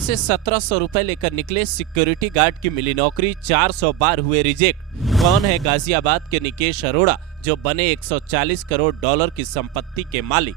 से 1700 रुपए लेकर निकले सिक्योरिटी गार्ड की मिली नौकरी 400 बार हुए रिजेक्ट। कौन है गाजियाबाद के निकेश अरोड़ा जो बने 140 करोड़ डॉलर की संपत्ति के मालिक?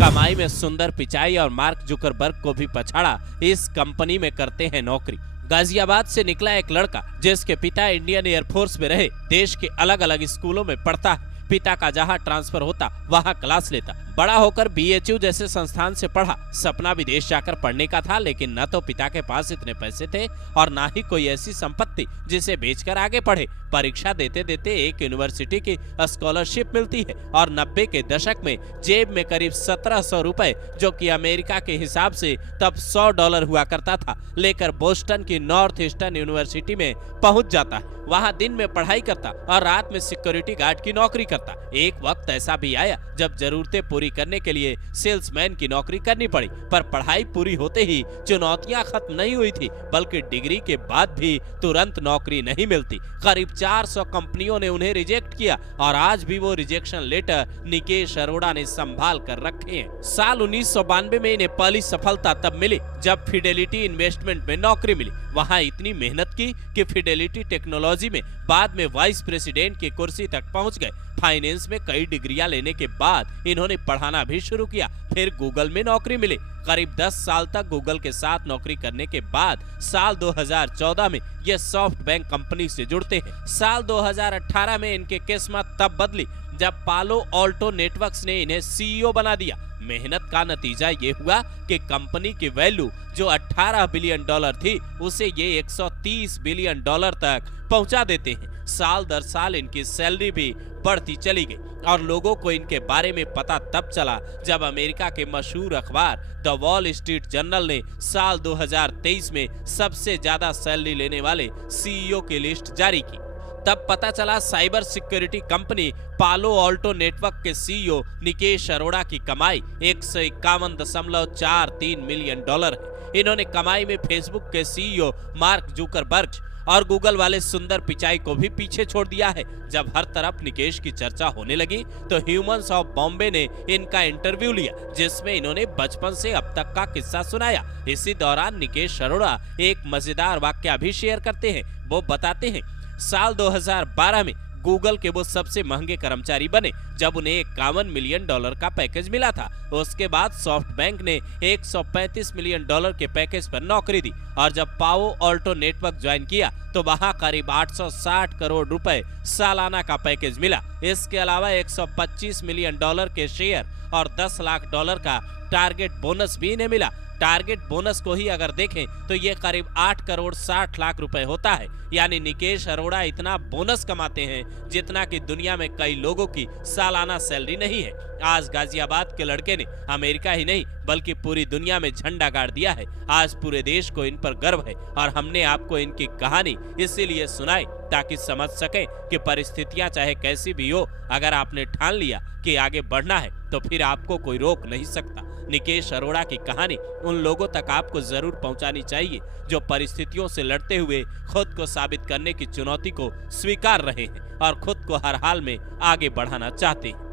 कमाई में सुंदर पिचाई और मार्क जुकरबर्ग को भी पछाड़ा इस कंपनी में करते हैं नौकरी। गाजियाबाद से निकला एक लड़का जिसके पिता इंडियन एयरफोर्स में रहे, देश के अलग अलग स्कूलों में पढ़ता है। पिता का जहां ट्रांसफर होता वहां क्लास लेता। बड़ा होकर BHU जैसे संस्थान से पढ़ा। सपना विदेश जाकर पढ़ने का था, लेकिन न तो पिता के पास इतने पैसे थे और न ही कोई ऐसी संपत्ति जिसे बेचकर आगे पढ़े। परीक्षा देते देते एक यूनिवर्सिटी की स्कॉलरशिप मिलती है और 90 के दशक में जेब में करीब 1700 रुपए, जो कि अमेरिका के हिसाब से तब $100 हुआ करता था, लेकर बोस्टन की नॉर्थ ईस्टर्न यूनिवर्सिटी में पहुंच जाता है। वहां दिन में पढ़ाई करता और रात में सिक्योरिटी गार्ड की नौकरी करता। एक वक्त ऐसा भी आया जब जरूरतें पूरी करने के लिए सेल्समैन की नौकरी करनी पड़ी, पर पढ़ाई पूरी होते ही चुनौतियां खत्म नहीं हुई थी, बल्कि डिग्री के बाद भी तुरंत नौकरी नहीं मिलती। करीब 400 कंपनियों ने उन्हें रिजेक्ट किया और आज भी वो रिजेक्शन लेटर निकेश अरोड़ा ने संभाल कर रखे हैं। साल 1992 में इन्हें पहली सफलता तब मिली जब फिडेलिटी इन्वेस्टमेंट में नौकरी मिली। वहां इतनी मेहनत की कि फिडेलिटी टेक्नोलॉजी में बाद में वाइस प्रेसिडेंट की कुर्सी तक पहुंच गए। फाइनेंस में कई डिग्रियां लेने के बाद इन्होंने पढ़ाना भी शुरू किया। फिर गूगल में नौकरी मिली। करीब 10 साल तक गूगल के साथ नौकरी करने के बाद साल 2014 में ये सॉफ्ट बैंक कंपनी से जुड़ते हैं। साल 2018 में इनके किस्मत तब बदली जब पालो ऑल्टो नेटवर्क्स ने इन्हें CEO बना दिया। मेहनत का नतीजा ये हुआ कि कंपनी की वैल्यू जो $18 बिलियन थी, उसे ये $130 बिलियन तक पहुंचा देते हैं। साल दर साल इनकी सैलरी भी बढ़ती चली गई और लोगों को इनके बारे में पता तब चला जब अमेरिका के मशहूर अखबार द वॉल स्ट्रीट जर्नल ने साल 2023 में सबसे ज्यादा सैलरी लेने वाले CEO की लिस्ट जारी की। तब पता चला साइबर सिक्योरिटी कंपनी पालो ऑल्टो नेटवर्क के CEO निकेश अरोड़ा की कमाई 151.43 मिलियन डॉलर है। इन्होंने कमाई में फेसबुक के CEO मार्क जुकरबर्ग और गूगल वाले सुंदर पिचाई को भी पीछे छोड़ दिया है। जब हर तरफ निकेश की चर्चा होने लगी तो ह्यूमंस ऑफ बॉम्बे ने इनका इंटरव्यू लिया, जिसमें इन्होंने बचपन से अब तक का किस्सा सुनाया। इसी दौरान निकेश अरोड़ा एक मजेदार वाकया भी शेयर करते हैं। वो बताते हैं, साल 2012 में गूगल के वो सबसे महंगे कर्मचारी बने जब उन्हें $51 मिलियन का पैकेज मिला था। उसके बाद सॉफ्ट बैंक ने $135 मिलियन के पैकेज पर नौकरी दी और जब पाओ ऑल्टो नेटवर्क ज्वाइन किया तो वहां करीब 860 करोड़ रुपए सालाना का पैकेज मिला। इसके अलावा $125 मिलियन के शेयर और $10 लाख का टारगेट बोनस भी इन्हें मिला। टारगेट बोनस को ही अगर देखें तो ये करीब 8 करोड़ 60 लाख रुपए होता है। यानी निकेश अरोड़ा इतना बोनस कमाते हैं जितना कि दुनिया में कई लोगों की सालाना सैलरी नहीं है। आज गाजियाबाद के लड़के ने अमेरिका ही नहीं बल्कि पूरी दुनिया में झंडा गाड़ दिया है। आज पूरे देश को इन पर गर्व है और हमने आपको इनकी कहानी इसीलिए सुनाई ताकि समझ सकें कि परिस्थितियां चाहे कैसी भी हो, अगर आपने ठान लिया कि आगे बढ़ना है तो फिर आपको कोई रोक नहीं सकता। निकेश अरोड़ा की कहानी उन लोगों तक आपको जरूर पहुंचानी चाहिए जो परिस्थितियों से लड़ते हुए खुद को साबित करने की चुनौती को स्वीकार रहे हैं और खुद को हर हाल में आगे बढ़ाना चाहते हैं।